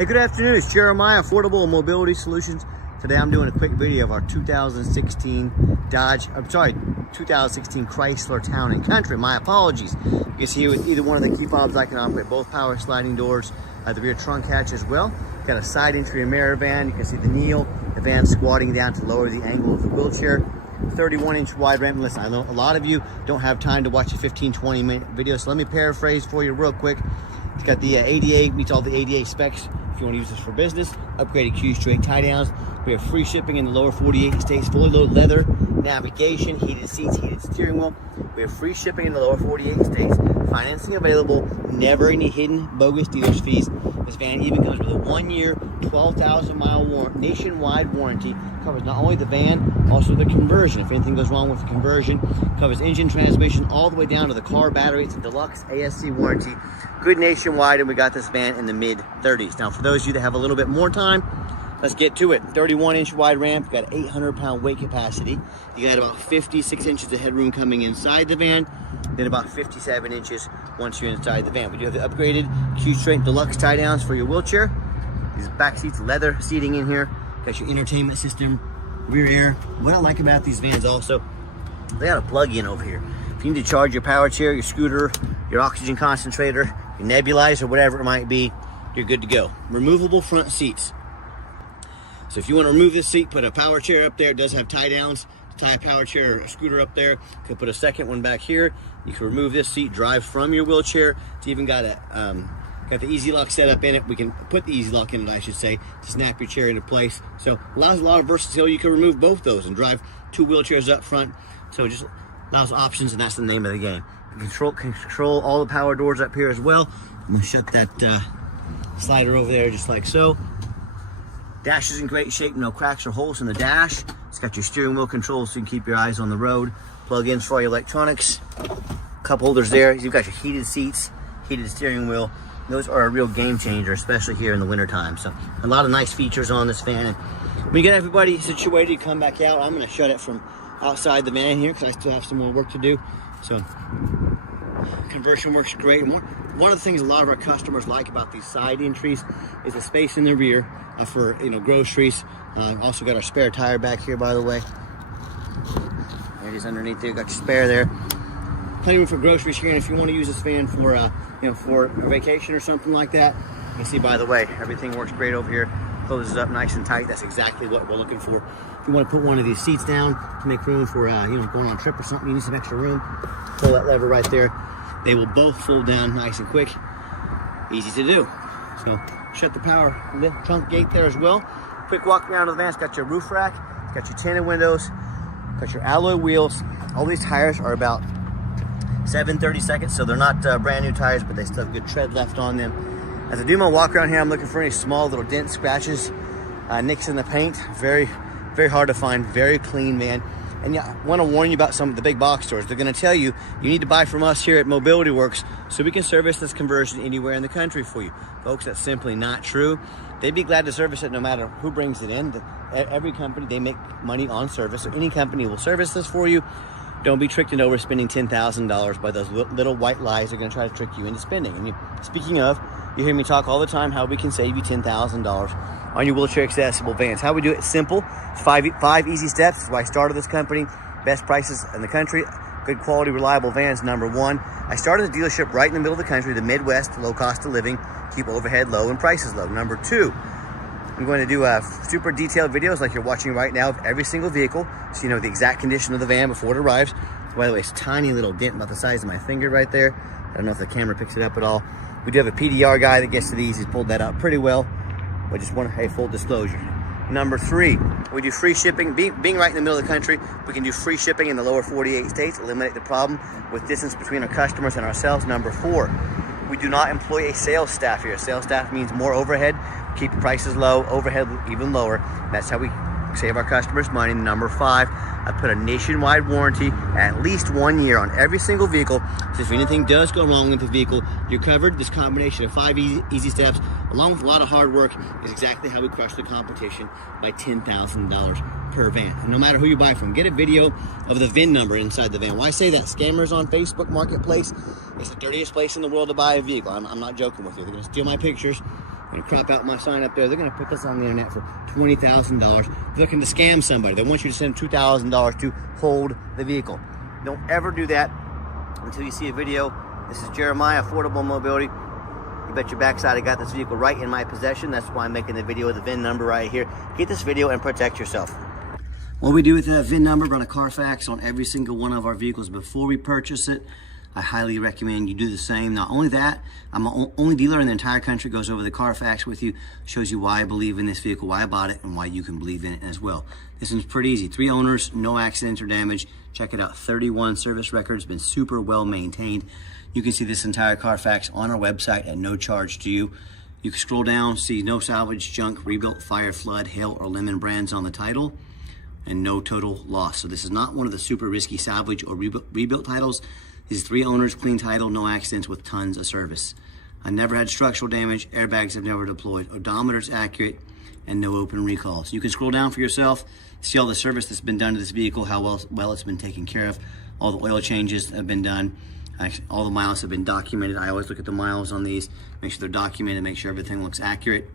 Hey, good afternoon. It's Jeremiah, Affordable Mobility Solutions. Today I'm doing a quick video of our 2016 2016 Chrysler Town & Country. My apologies. You can see with either one of the key fobs I can operate both power sliding doors, the rear trunk hatch as well. Got a side entry and mirror van. You can see the kneel, the van squatting down to lower the angle of the wheelchair. 31-inch wide ramp. Listen, I know a lot of you don't have time to watch a 15-20 minute video, so let me paraphrase for you real quick. It's got the ADA, meets all the ADA specs. If you want to use this for business, upgraded Q straight tie downs. We have free shipping in the lower 48 states, fully loaded leather, navigation, heated seats, heated steering wheel. We have free shipping in the lower 48 states, financing available, never any hidden bogus dealer's fees. This van even comes with a 1-year, 12,000 mile nationwide warranty. Covers not only the van, also the conversion. If anything goes wrong with the conversion, covers engine, transmission, all the way down to the car battery. It's a deluxe ASC warranty. Good nationwide, and we got this van in the mid-30s. Now, for those of you that have a little bit more time, let's get to it. 31-inch wide ramp, you got 800-pound weight capacity. You got about 56 inches of headroom coming inside the van, then about 57 inches once you're inside the van. We do have the upgraded Q-Straight Deluxe tie downs for your wheelchair. These back seats, leather seating in here. Got your entertainment system, rear air. What I like about these vans also, they got a plug-in over here. If you need to charge your power chair, your scooter, your oxygen concentrator, your nebulizer, whatever it might be, you're good to go. Removable front seats. So if you want to remove this seat, put a power chair up there. It does have tie downs to tie a power chair or a scooter up there. You can put a second one back here. You can remove this seat, drive from your wheelchair. It's even got a got the easy lock set up in it. We can put the easy lock in it, I should say, to snap your chair into place. So allows a lot of versatility. You can remove both those and drive 2 wheelchairs up front. So it just allows options, and that's the name of the game. You control all the power doors up here as well. I'm gonna shut that slider over there just like so. Dash is in great shape, no cracks or holes in the dash. It's got your steering wheel controls so you can keep your eyes on the road. Plug-ins for all your electronics. Cup holders there. You've got your heated seats, heated steering wheel. Those are a real game changer, especially here in the winter time. So a lot of nice features on this van. And when you get everybody situated, you come back out. I'm gonna shut it from outside the van here because I still have some more work to do. So conversion works great. One of the things a lot of our customers like about these side entries is the space in the rear for groceries. Also got our spare tire back here, by the way. There it is underneath there. Got your spare there. Plenty of room for groceries here. And if you want to use this van for for a vacation or something like that, you can see, by the way, everything works great over here. Closes up nice and tight. That's exactly what we're looking for. If you want to put one of these seats down to make room for going on a trip or something, you need some extra room, pull that lever right there. They will both fold down nice and quick. Easy to do. So shut the power lift trunk gate there as well. Quick walk around to the van. It's got your roof rack. It's got your tinted windows. Got your alloy wheels. All these tires are about 7/32, so they're not brand new tires, but they still have good tread left on them. As I do my walk around here, I'm looking for any small little dents, scratches, nicks in the paint. Very, very hard to find. Very clean, man. And yeah, I want to warn you about some of the big box stores. They're going to tell you need to buy from us here at Mobility Works so we can service this conversion anywhere in the country for you. Folks, that's simply not true. They'd be glad to service it no matter who brings it in. Every company, they make money on service, so any company will service this for you. Don't be tricked into overspending $10,000 by those little white lies they're going to try to trick you into spending. And speaking of, you hear me talk all the time how we can save you $10,000 on your wheelchair accessible vans. How we do it, simple. It's five easy steps. That's why I started this company. Best prices in the country. Good quality, reliable vans, number one. I started a dealership right in the middle of the country, the Midwest, low cost of living, keep overhead low and prices low. Number two, I'm going to do super detailed videos like you're watching right now of every single vehicle, so you know the exact condition of the van before it arrives. By the way, it's a tiny little dent about the size of my finger right there. I don't know if the camera picks it up at all. We do have a PDR guy that gets to these. He's pulled that out pretty well. I just want full disclosure. Number three, we do free shipping. Being right in the middle of the country, we can do free shipping in the lower 48 states, eliminate the problem with distance between our customers and ourselves. Number four, we do not employ a sales staff here. Sales staff means more overhead, keep prices low, overhead even lower. That's how we save our customers money. Number five, I put a nationwide warranty, at least 1 year on every single vehicle. So if anything does go wrong with the vehicle, you're covered. This combination of 5 easy steps, along with a lot of hard work, is exactly how we crush the competition by $10,000 per van. And no matter who you buy from, get a video of the VIN number inside the van. Why I say that? Scammers on Facebook Marketplace, it's the dirtiest place in the world to buy a vehicle. I'm not joking with you. They're gonna steal my pictures. and crop out my sign up there. They're going to put this on the internet for $20,000. They're looking to scam somebody. They want you to send $2,000 to hold the vehicle. Don't ever do that until you see a video. This is Jeremiah, Affordable Mobility. You bet your backside I got this vehicle right in my possession. That's why I'm making the video with the VIN number right here. Get this video and protect yourself. What we do with the VIN number, run a Carfax on every single one of our vehicles before we purchase it. I highly recommend you do the same. Not only that, I'm the only dealer in the entire country goes over the Carfax with you, shows you why I believe in this vehicle, why I bought it, and why you can believe in it as well. This one's pretty easy. 3 owners, no accidents or damage. Check it out, 31 service records, been super well maintained. You can see this entire Carfax on our website at no charge to you. You can scroll down, see no salvage, junk, rebuilt, fire, flood, hail, or lemon brands on the title, and no total loss. So this is not one of the super risky salvage or rebuilt titles. This is 3 owners, clean title, no accidents with tons of service. I never had structural damage, airbags have never deployed, odometer's accurate, and no open recalls. You can scroll down for yourself, see all the service that's been done to this vehicle, how well it's been taken care of, all the oil changes have been done. All the miles have been documented. I always look at the miles on these, make sure they're documented, make sure everything looks accurate.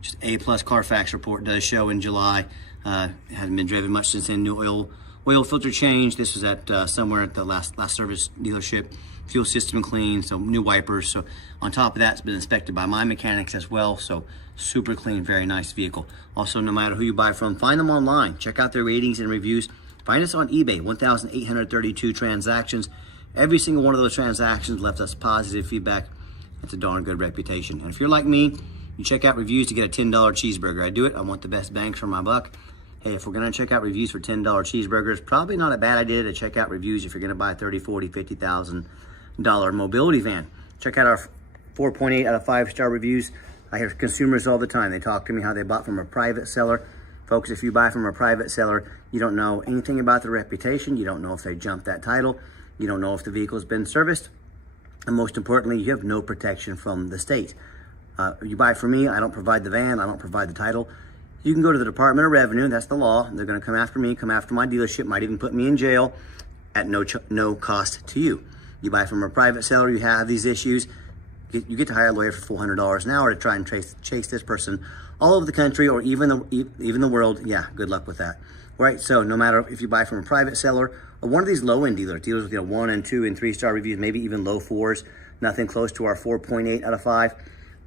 Just A+ Carfax report does show in July. Hasn't been driven much since then. New oil filter change. This was at somewhere at the last service dealership. Fuel system clean, so new wipers. So on top of that, it's been inspected by my mechanics as well. So super clean, very nice vehicle. Also, no matter who you buy from, find them online. Check out their ratings and reviews. Find us on eBay, 1,832 transactions. Every single one of those transactions left us positive feedback. It's a darn good reputation. And if you're like me, you check out reviews to get a $10 cheeseburger. I do it. I want the best bangs for my buck. Hey, if we're going to check out reviews for $10 cheeseburgers, probably not a bad idea to check out reviews if you're going to buy a $30, $40, $50,000 mobility van. Check out our 4.8 out of 5-star reviews. I hear consumers all the time. They talk to me how they bought from a private seller. Folks, if you buy from a private seller, you don't know anything about the reputation. You don't know if they jumped that title. You don't know if the vehicle's been serviced. And most importantly, you have no protection from the state. You buy from me, I don't provide the van, I don't provide the title. You can go to the Department of Revenue, that's the law. They're gonna come after me, come after my dealership, might even put me in jail at no cost to you. You buy from a private seller, you have these issues, you get to hire a lawyer for $400 an hour to try and chase this person all over the country or even the world. Yeah, good luck with that. All right, so no matter if you buy from a private seller or one of these low-end dealers with 1 and 2 and 3-star reviews, maybe even low 4s, nothing close to our 4.8 out of 5.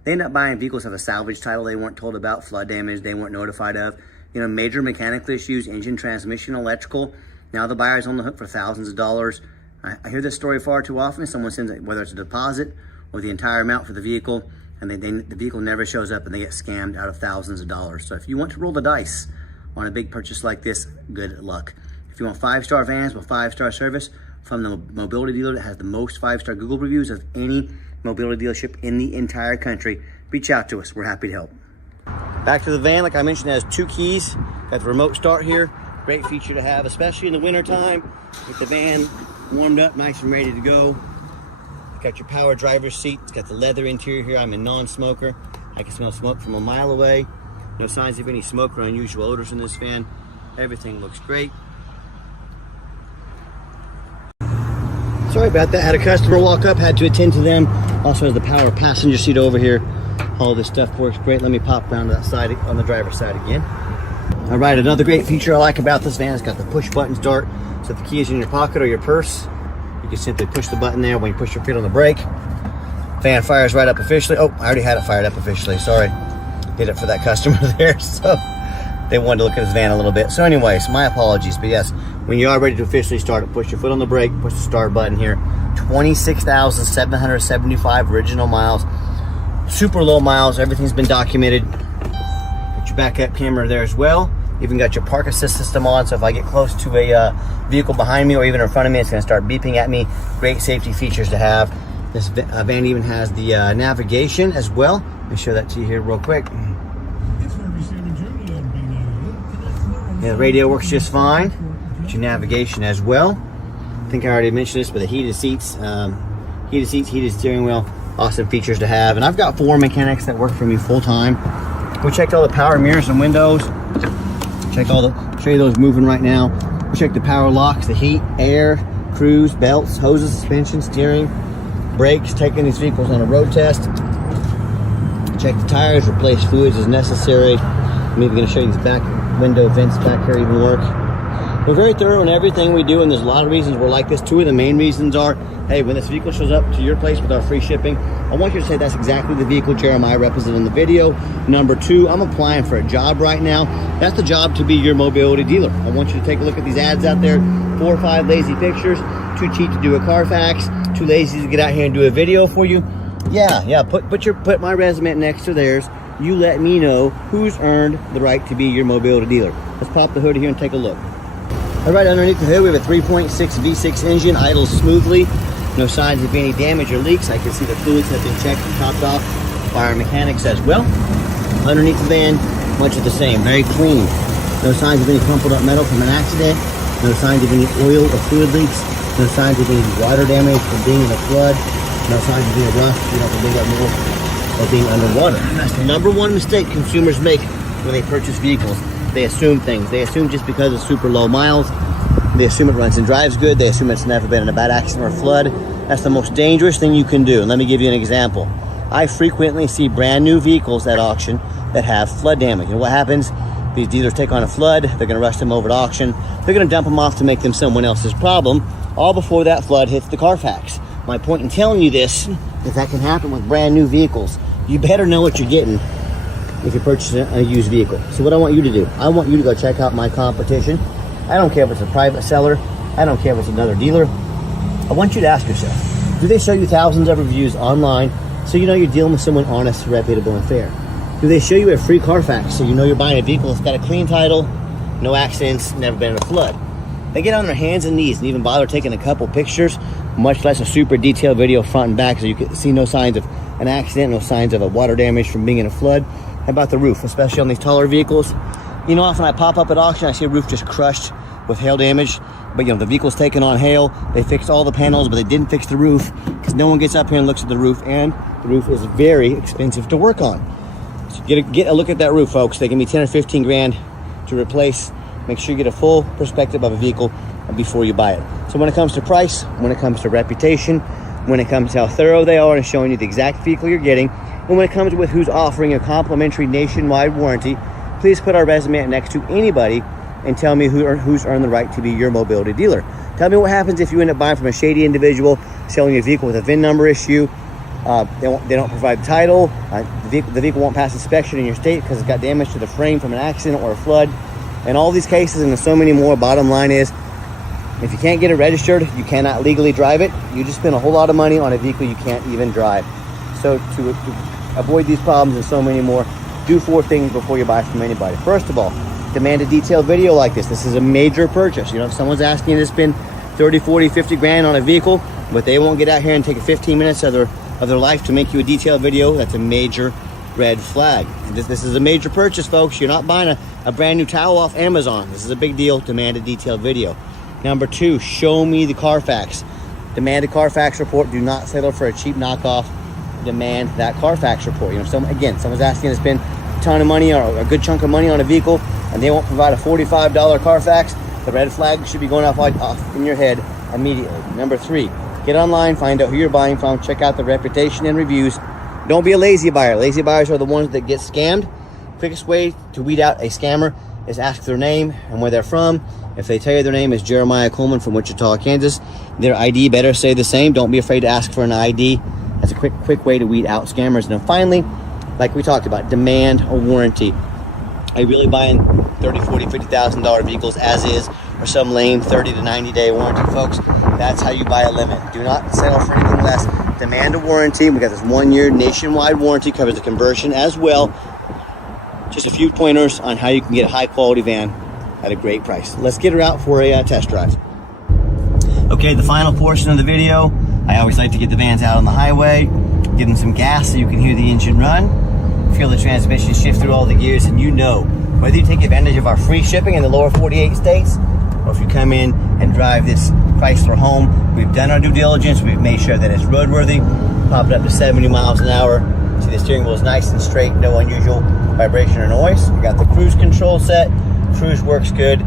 They end up buying vehicles that have a salvage title they weren't told about, flood damage they weren't notified of, major mechanical issues, engine, transmission, electrical. Now the buyer's on the hook for thousands of dollars. I hear this story far too often. Someone sends it, whether it's a deposit or the entire amount for the vehicle, and the vehicle never shows up and they get scammed out of thousands of dollars. So if you want to roll the dice on a big purchase like this, good luck. If you want 5-star vans with 5-star service from the mobility dealer that has the most 5-star Google reviews of any mobility dealership in the entire country, reach out to us. We're happy to help. Back to the van, like I mentioned, it has 2 keys. Got the remote start here. Great feature to have, especially in the winter time with the van warmed up, nice and ready to go. Got your power driver's seat. It's got the leather interior here. I'm a non-smoker. I can smell smoke from a mile away. No signs of any smoke or unusual odors in this van. Everything looks great. Sorry about that. Had a customer walk up, had to attend to them. Also has the power passenger seat over here. All this stuff works great. Let me pop around to that side on the driver's side again. All right, another great feature I like about this van, it's got the push button start. So if the key is in your pocket or your purse, you can simply push the button there when you push your foot on the brake. Fan fires right up officially. Oh, I already had it fired up officially, sorry. Did it for that customer there, so they wanted to look at his van a little bit. So anyways, my apologies, but yes, when you are ready to officially start it, push your foot on the brake, push the start button here. 26,775 original miles. Super low miles, everything's been documented. Got your backup camera there as well. Even got your park assist system on, so if I get close to a vehicle behind me or even in front of me, it's gonna start beeping at me. Great safety features to have. This van even has the navigation as well. Let me show that to you here real quick. Yeah, the radio works just fine. Got your navigation as well. I think I already mentioned this, but the heated seats, heated steering wheel, awesome features to have. And I've got 4 mechanics that work for me full time. We checked all the power mirrors and windows. Check all the, show you those moving right now. We checked the power locks, the heat, air, cruise, belts, hoses, suspension, steering, brakes, taking these vehicles on a road test. check the tires, replace fluids as necessary. I'm even going to show you these back window vents back here even work. We're very thorough in everything we do, and there's a lot of reasons we're like this. Two of the main reasons are, hey, when this vehicle shows up to your place with our free shipping, I want you to say that's exactly the vehicle Jeremiah represented in the video. Number two, I'm applying for a job right now. That's the job to be your mobility dealer. I want you to take a look at these ads out there, 4 or 5 lazy pictures, too cheap to do a Carfax, too lazy to get out here and do a video for you. Yeah, put my resume next to theirs. You let me know who's earned the right to be your mobility dealer. Let's pop the hood here and take a look. All right, underneath the hood, we have a 3.6 V6 engine, idles smoothly. No signs of any damage or leaks. I can see the fluids have been checked and topped off by our mechanics as well. Underneath the van, much of the same, very clean. No signs of any crumpled up metal from an accident. No signs of any oil or fluid leaks. No signs of any water damage from being in a flood. No signs of being rust, from being up more or being underwater. That's the number one mistake consumers make when they purchase vehicles. They assume things. They assume just because it's super low miles, they assume it runs and drives good. They assume it's never been in a bad accident or flood. That's the most dangerous thing you can do. And let me give you an example. I frequently see brand new vehicles at auction that have flood damage. And what happens? These dealers take on a flood. They're going to rush them over to auction. They're going to dump them off to make them someone else's problem, all before that flood hits the Carfax. My point in telling you this is that can happen with brand new vehicles. You better know what you're getting if you're purchasing a used vehicle. So what I want you to do, I want you to go check out my competition. I don't care if it's a private seller. I don't care if it's another dealer. I want you to ask yourself, do they show you thousands of reviews online so you know you're dealing with someone honest, reputable, and fair? Do they show you a free Carfax so you know you're buying a vehicle that's got a clean title, no accidents, never been in a flood? They get on their hands and knees and even bother taking a couple pictures, much less a super detailed video front and back so you can see no signs of an accident, no signs of a water damage from being in a flood. How about the roof, especially on these taller vehicles? You know, often I pop up at auction, I see a roof just crushed with hail damage, but the vehicle's taken on hail. They fixed all the panels, but they didn't fix the roof because no one gets up here and looks at the roof, and the roof is very expensive to work on. So get a look at that roof, folks. They can be 10 or 15 grand to replace. Make sure you get a full perspective of a vehicle before you buy it. So when it comes to price, when it comes to reputation, when it comes to how thorough they are and showing you the exact vehicle you're getting, and when it comes with who's offering a complimentary nationwide warranty, please put our resume next to anybody and tell me who's earned the right to be your mobility dealer. Tell me what happens if you end up buying from a shady individual selling you a vehicle with a VIN number issue. They don't provide title. The vehicle won't pass inspection in your state because it's got damage to the frame from an accident or a flood. And all these cases and so many more, bottom line is, if you can't get it registered, you cannot legally drive it. You just spend a whole lot of money on a vehicle you can't even drive. So to avoid these problems and so many more, do 4 things before you buy from anybody. First of all, demand a detailed video like this. This is a major purchase. If someone's asking you to spend 30, 40, 50 grand on a vehicle, but they won't get out here and take 15 minutes of their life to make you a detailed video, that's a major red flag. This is a major purchase, folks. You're not buying a brand new towel off Amazon. This is a big deal. Demand a detailed video. Number 2, show me the Carfax. Demand a Carfax report. Do not settle for a cheap knockoff. Demand that Carfax report. Someone's asking to spend a ton of money or a good chunk of money on a vehicle and they won't provide a $45 Carfax. The red flag should be going off in your head immediately. Number 3, get online, find out who you're buying from, check out the reputation and reviews. Don't be a lazy buyer. Lazy buyers are the ones that get scammed. Quickest way to weed out a scammer is ask their name and where they're from. If they tell you their name is Jeremiah Coleman from Wichita, Kansas, their ID better say the same. Don't be afraid to ask for an ID. That's a quick way to weed out scammers. And then finally, like we talked about, demand a warranty. Are you really buying $30,000, $40,000, $50,000 vehicles as is, or some lame 30 to 90 day warranty, folks? That's how you buy a limit. Do not settle for anything less. Demand a warranty. We got this 1-year nationwide warranty, covers the conversion as well. Just a few pointers on how you can get a high quality van at a great price. Let's get her out for a test drive. Okay, the final portion of the video. I always like to get the vans out on the highway, give them some gas so you can hear the engine run, feel the transmission shift through all the gears, and whether you take advantage of our free shipping in the lower 48 states, or if you come in and drive this Chrysler home, we've done our due diligence, we've made sure that it's roadworthy, pop it up to 70 miles an hour. See, the steering wheel is nice and straight, no unusual vibration or noise. We got the cruise control set, cruise works good,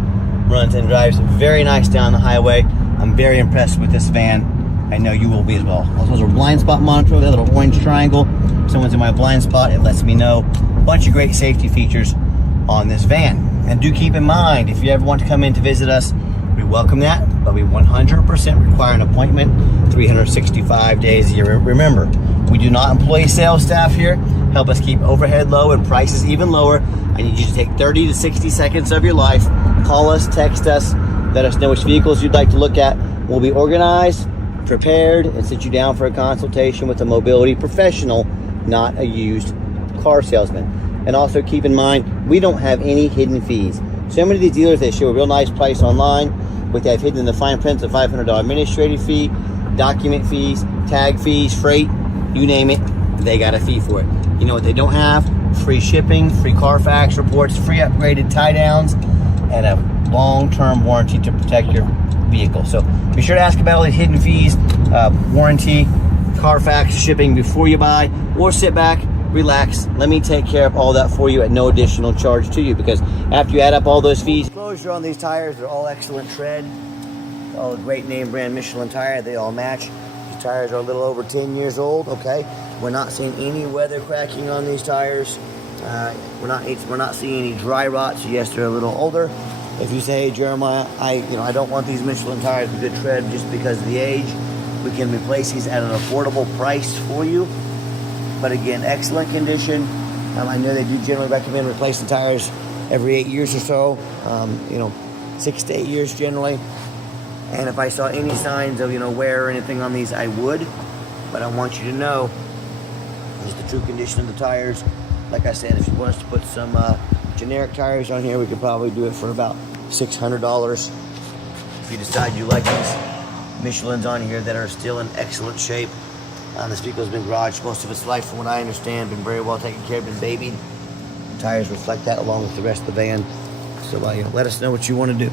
runs and drives very nice down the highway. I'm very impressed with this van. I know you will be as well. Also, there's a blind spot monitor, that little orange triangle. If someone's in my blind spot, it lets me know. A bunch of great safety features on this van. And do keep in mind, if you ever want to come in to visit us, we welcome that, but we 100% require an appointment 365 days a year. Remember, we do not employ sales staff here. Help us keep overhead low and prices even lower. I need you to take 30 to 60 seconds of your life. Call us, text us, let us know which vehicles you'd like to look at. We'll be organized, prepared, and sit you down for a consultation with a mobility professional, not a used car salesman. And also keep in mind, we don't have any hidden fees. So many of these dealers, they show a real nice price online, but they have hidden in the fine print a $500 administrative fee, document fees, tag fees, freight, you name it, they got a fee for it. You know what they don't have? Free shipping, free Carfax reports, free upgraded tie downs, and a long-term warranty to protect your vehicle. So be sure to ask about all the hidden fees, warranty, Carfax shipping before you buy, or sit back, relax, let me take care of all that for you at no additional charge to you, because after you add up all those fees, closure on these tires, they're all excellent tread, all a great name brand Michelin tire, they all match. These tires are a little over 10 years old, okay? We're not seeing any weather cracking on these tires. We're not seeing any dry rot, so yes, they're a little older. If you say, hey, Jeremiah, I don't want these Michelin tires with good tread just because of the age, we can replace these at an affordable price for you. But again, excellent condition. I know they do generally recommend replacing tires every 8 years or so, 6 to 8 years generally. And if I saw any signs of, wear or anything on these, I would. But I want you to know, this is the true condition of the tires. Like I said, if you want us to put some generic tires on here, we could probably do it for about $600. If you decide you like these Michelins on here that are still in excellent shape. This vehicle's been garaged most of its life, from what I understand, been very well taken care of, been babied. The tires reflect that along with the rest of the van. So let us know what you want to do.